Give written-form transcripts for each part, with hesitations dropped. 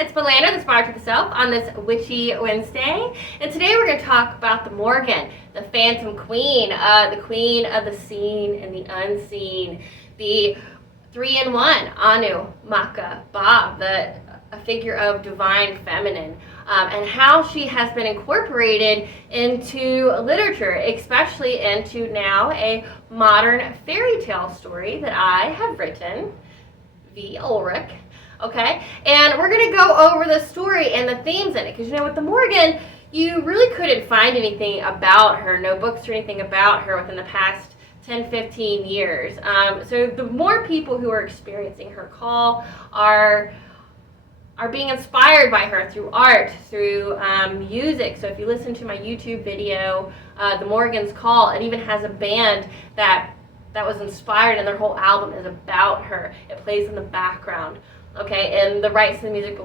it's Belana, the Spark to the Self, on this Witchy Wednesday. And today we're going to talk about the Morrigan, the Phantom Queen, the queen of the seen and the unseen, the 3-in-1, Anu, Maka, Ba, a figure of divine feminine, and how she has been incorporated into literature, especially into now a modern fairy tale story that I have written, v. Ulrich. Okay, and we're going to go over the story and the themes in it, because with the Morrigan, you really couldn't find anything about her, no books or anything about her within the past 10-15 years. So the more people who are experiencing her call are being inspired by her through art, through music. So if you listen to my YouTube video, The Morrigan's Call, it even has a band that was inspired, and their whole album is about her. It plays in the background. Okay, and the rights to the music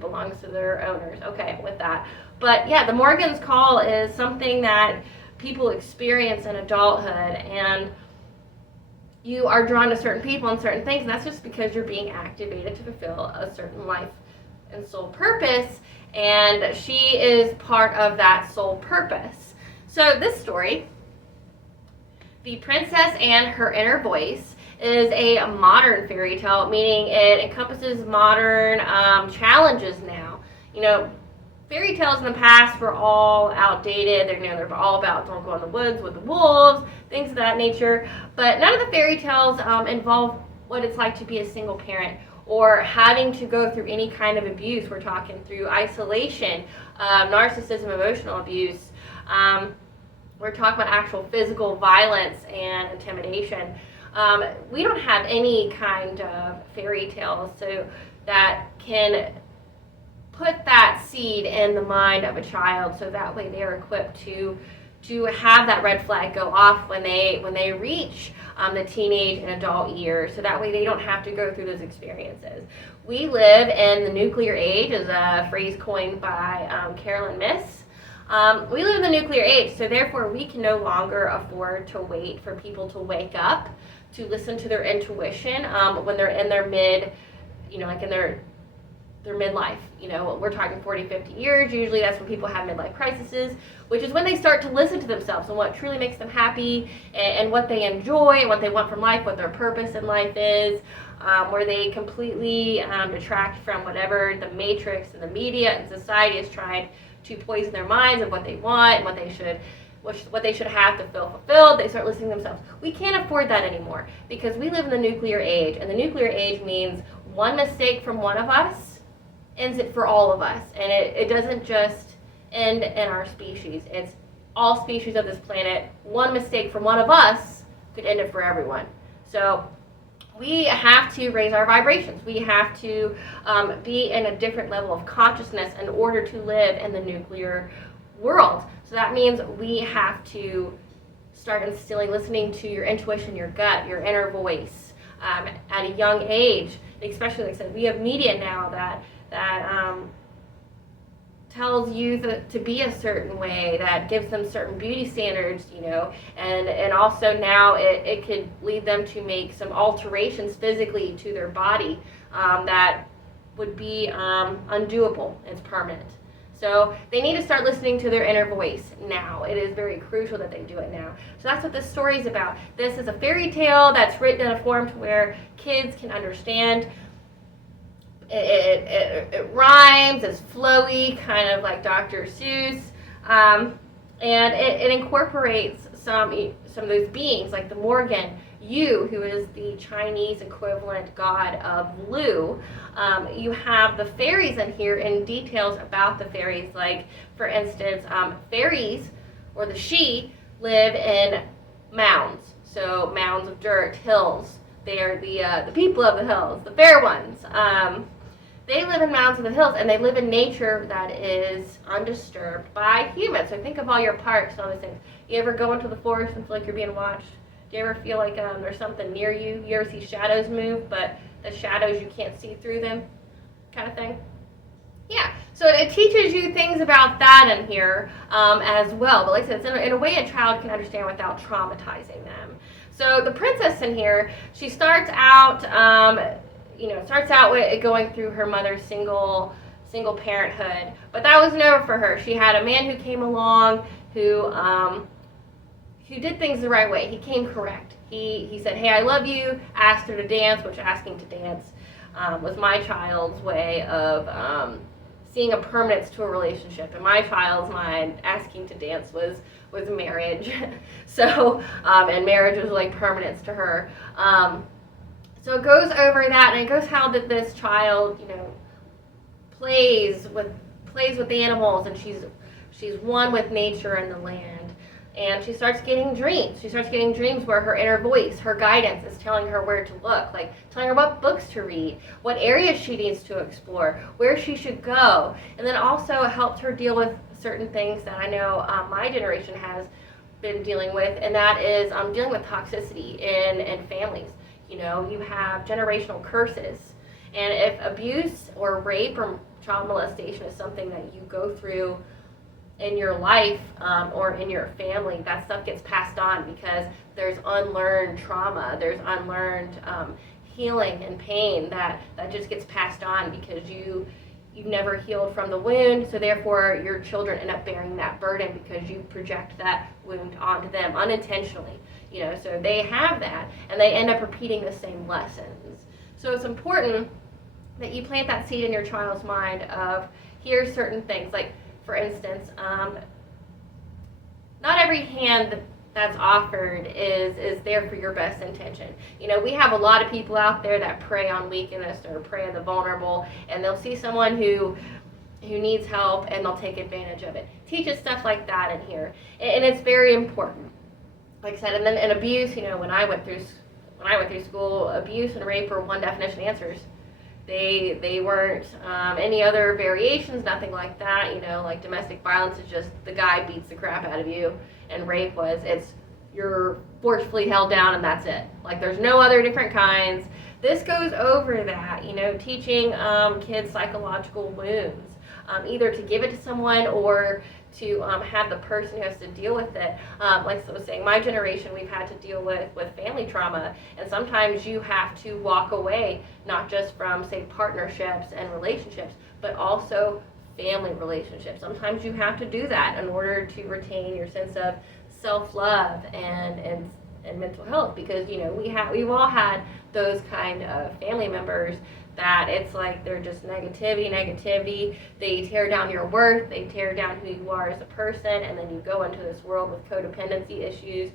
belongs to their owners. Okay, with that. But yeah, the Morrigan's Call is something that people experience in adulthood, and you are drawn to certain people and certain things, and that's just because you're being activated to fulfill a certain life and soul purpose, and she is part of that soul purpose. So this story, The Princess and Her Inner Voice, is a modern fairy tale, meaning it encompasses modern challenges now. Fairy tales in the past were all outdated. They're all about don't go in the woods with the wolves, things of that nature. But none of the fairy tales involve what it's like to be a single parent or having to go through any kind of abuse. We're talking through isolation, narcissism, emotional abuse. We're talking about actual physical violence and intimidation. We don't have any kind of fairy tales so that can put that seed in the mind of a child, so that way they are equipped to have that red flag go off when they reach the teenage and adult years, so that way they don't have to go through those experiences. We live in the nuclear age, is a phrase coined by Carolyn Miss. We live in the nuclear age, so therefore we can no longer afford to wait for people to wake up, to listen to their intuition when they're in their in their midlife. We're talking 40-50 years. Usually that's when people have midlife crises, which is when they start to listen to themselves and what truly makes them happy and what they enjoy and what they want from life, what their purpose in life is, where they completely detract from whatever the matrix and the media and society has tried to poison their minds of what they want and what they should have to feel fulfilled. They start listening to themselves. We can't afford that anymore because we live in the nuclear age, and the nuclear age means one mistake from one of us ends it for all of us. And it doesn't just end in our species. It's all species of this planet. One mistake from one of us could end it for everyone. So we have to raise our vibrations. We have to be in a different level of consciousness in order to live in the nuclear world. So that means we have to start instilling, listening to your intuition, your gut, your inner voice at a young age. Especially, like I said, we have media now that tells you to be a certain way, that gives them certain beauty standards, and also now it could lead them to make some alterations physically to their body that would be undoable. It's permanent. So they need to start listening to their inner voice now. It is very crucial that they do it now. So that's what this story is about. This is a fairy tale that's written in a form to where kids can understand. It rhymes, it's flowy, kind of like Dr. Seuss, and it incorporates some of those beings, like the Morrigan, Yu, who is the Chinese equivalent god of Lu. You have the fairies in here and details about the fairies, like, for instance, fairies, or the Shi, live in mounds, so mounds of dirt, hills. They are the people of the hills, the fair ones. They live in mountains in the hills, and they live in nature that is undisturbed by humans. So think of all your parks and all those things. You ever go into the forest and feel like you're being watched? Do you ever feel like there's something near you? You ever see shadows move, but the shadows, you can't see through them, kind of thing? Yeah, so it teaches you things about that in here as well. But like I said, it's in a way a child can understand without traumatizing them. So the princess in here, she starts out with going through her mother's single single parenthood. But that was never for her. She had a man who came along who did things the right way. He came correct. He said, hey, I love you, asked her to dance, which asking to dance was my child's way of seeing a permanence to a relationship. In my child's mind, asking to dance was marriage. So, and marriage was like permanence to her. So it goes over that, and it goes how that this child, plays with the animals, and she's one with nature and the land. And she starts getting dreams. She starts getting dreams where her inner voice, her guidance, is telling her where to look, like telling her what books to read, what areas she needs to explore, where she should go. And then also helped her deal with certain things that I know my generation has been dealing with, and that is dealing with toxicity in families. You have generational curses. And if abuse or rape or child molestation is something that you go through in your life or in your family, that stuff gets passed on because there's unlearned trauma, there's unlearned healing and pain that just gets passed on because you've never healed from the wound, so therefore your children end up bearing that burden because you project that wound onto them unintentionally. So they have that, and they end up repeating the same lessons. So it's important that you plant that seed in your child's mind of, here's certain things, like, for instance, not every hand that's offered is there for your best intention. We have a lot of people out there that prey on weakness or prey on the vulnerable, and they'll see someone who needs help and they'll take advantage of it. Teach us stuff like that in here, and it's very important. Like I said, and then in abuse, when I went through school, abuse and rape were one definition answers. They weren't any other variations, nothing like that. Like domestic violence is just the guy beats the crap out of you, and rape it's you're forcefully held down and that's it. Like there's no other different kinds. This goes over that, teaching kids psychological wounds, either to give it to someone or to have the person who has to deal with it. Like I was saying, my generation, we've had to deal with family trauma, and sometimes you have to walk away, not just from, say, partnerships and relationships, but also family relationships. Sometimes you have to do that in order to retain your sense of self-love and mental health, because we've all had those kind of family members that it's like they're just negativity. They tear down your worth, they tear down who you are as a person, and then you go into this world with codependency issues,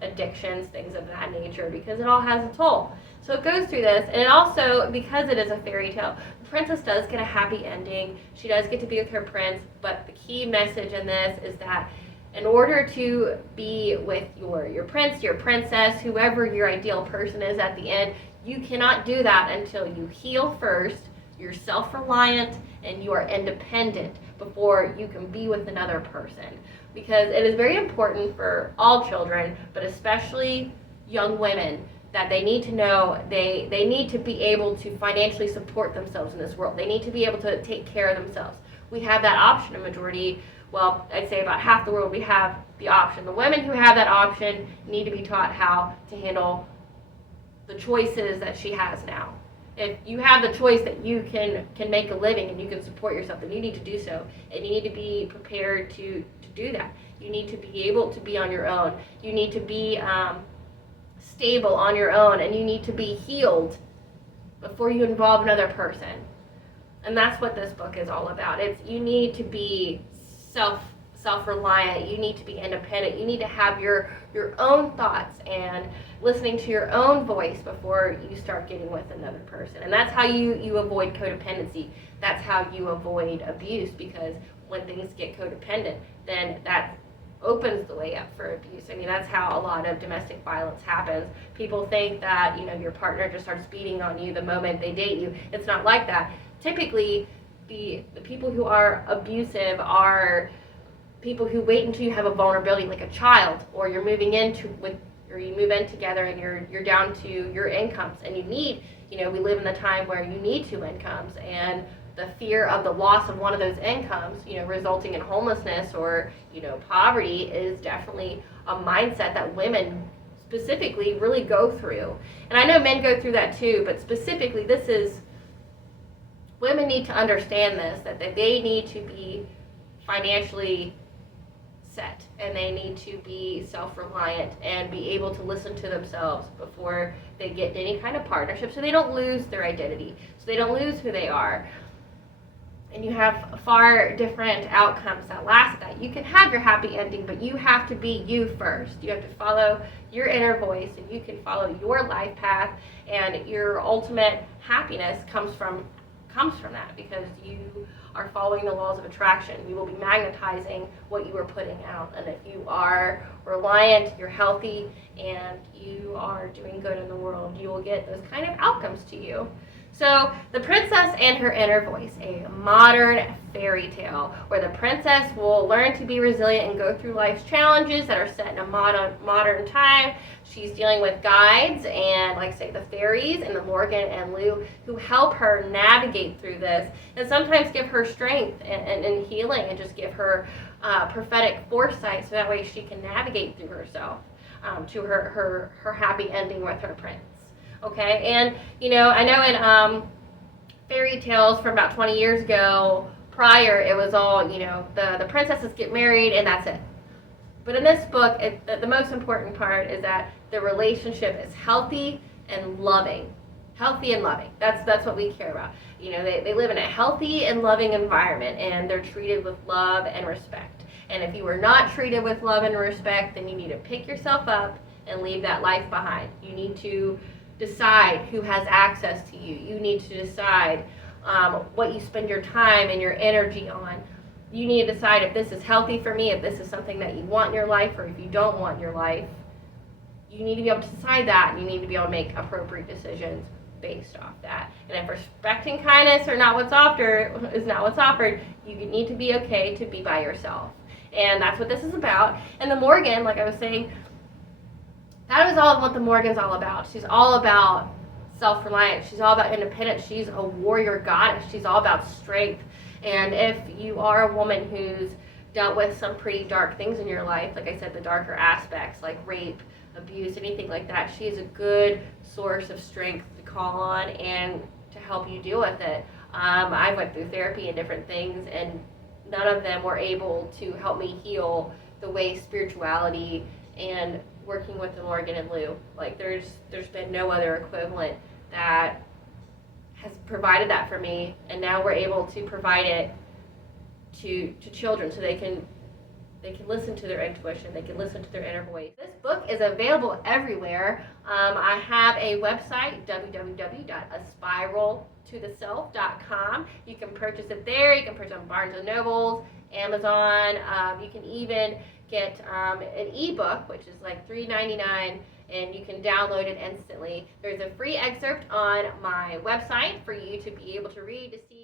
addictions, things of that nature, because it all has a toll. So it goes through this, and it also, because it is a fairy tale, the princess does get a happy ending. She does get to be with her prince, but the key message in this is that in order to be with your prince, your princess, whoever your ideal person is at the end, you cannot do that until you heal first, you're self-reliant, and you are independent before you can be with another person. Because it is very important for all children, but especially young women, that they need to know they need to be able to financially support themselves in this world. They need to be able to take care of themselves. We have that option. A majority, well, I'd say about half the world, we have the option. The women who have that option need to be taught how to handle the choices that she has now. If you have the choice that you can make a living and you can support yourself, then you need to do so, and you need to be prepared to do that. You need to be able to be on your own. You need to be stable on your own, and you need to be healed before you involve another person. And that's what this book is all about. You need to be self-reliant. You need to be independent. You need to have your own thoughts and listening to your own voice before you start getting with another person. And that's how you avoid codependency. That's how you avoid abuse, because when things get codependent, then that opens the way up for abuse. I mean, that's how a lot of domestic violence happens. People think that, your partner just starts beating on you the moment they date you. It's not like that. Typically, the people who are abusive are people who wait until you have a vulnerability, like a child, or you're moving or you move in together and you're down to your incomes, and you need, we live in the time where you need 2 incomes, and the fear of the loss of one of those incomes, resulting in homelessness or, poverty is definitely a mindset that women specifically really go through. And I know men go through that too, but specifically this is women need to understand this, that they need to be financially set, and they need to be self-reliant and be able to listen to themselves before they get any kind of partnership, so they don't lose their identity, so they don't lose who they are. And you have far different outcomes that last that. You can have your happy ending, but you have to be you first. You have to follow your inner voice, and you can follow your life path, and your ultimate happiness comes from that, because you are following the laws of attraction. You will be magnetizing what you are putting out. And if you are reliant, you're healthy, and you are doing good in the world, you will get those kind of outcomes to you. So, The Princess and Her Inner Voice, a modern fairy tale where the princess will learn to be resilient and go through life's challenges that are set in a modern time. She's dealing with guides and, like say, the fairies and the Morrigan and Lou, who help her navigate through this and sometimes give her strength and healing, and just give her prophetic foresight so that way she can navigate through herself to her happy ending with her prince. Okay, and I know in fairy tales from about 20 years ago, prior, it was all, the princesses get married and that's it. But in this book, the most important part is that the relationship is healthy and loving. Healthy and loving. That's what we care about. They live in a healthy and loving environment, and they're treated with love and respect. And if you are not treated with love and respect, then you need to pick yourself up and leave that life behind. You need to decide who has access to you. You need to decide what you spend your time and your energy on. You need to decide if this is healthy for me, if this is something that you want in your life, or if you don't want in your life. You need to be able to decide that, and you need to be able to make appropriate decisions based off that. And if respect and kindness is not what's offered, you need to be okay to be by yourself. And that's what this is about. And the Morrigan, like I was saying, that is all what the Morrigan's all about. She's all about self-reliance. She's all about independence. She's a warrior goddess. She's all about strength. And if you are a woman who's dealt with some pretty dark things in your life, like I said, the darker aspects like rape, abuse, anything like that, she is a good source of strength to call on and to help you deal with it. I went through therapy and different things, and none of them were able to help me heal the way spirituality and working with the Morrigan and Lou. Like there's been no other equivalent that has provided that for me, and now we're able to provide it to children so they can listen to their intuition, they can listen to their inner voice. This book is available everywhere. I have a website, www.aspiraltotheself.com. You can purchase it there. You can purchase it on Barnes & Nobles, Amazon. You can even get an ebook, which is like $3.99, and you can download it instantly. There's a free excerpt on my website for you to be able to read to see.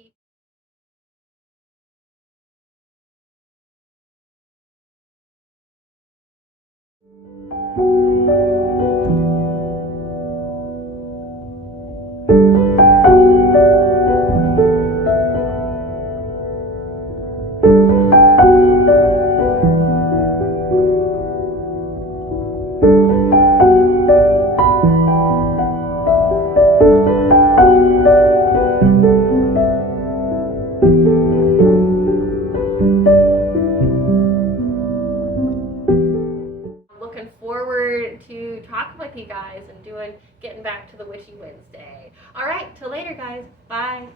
Forward to talking with you guys and getting back to the Witchy Wednesday. All right, till later, guys. Bye.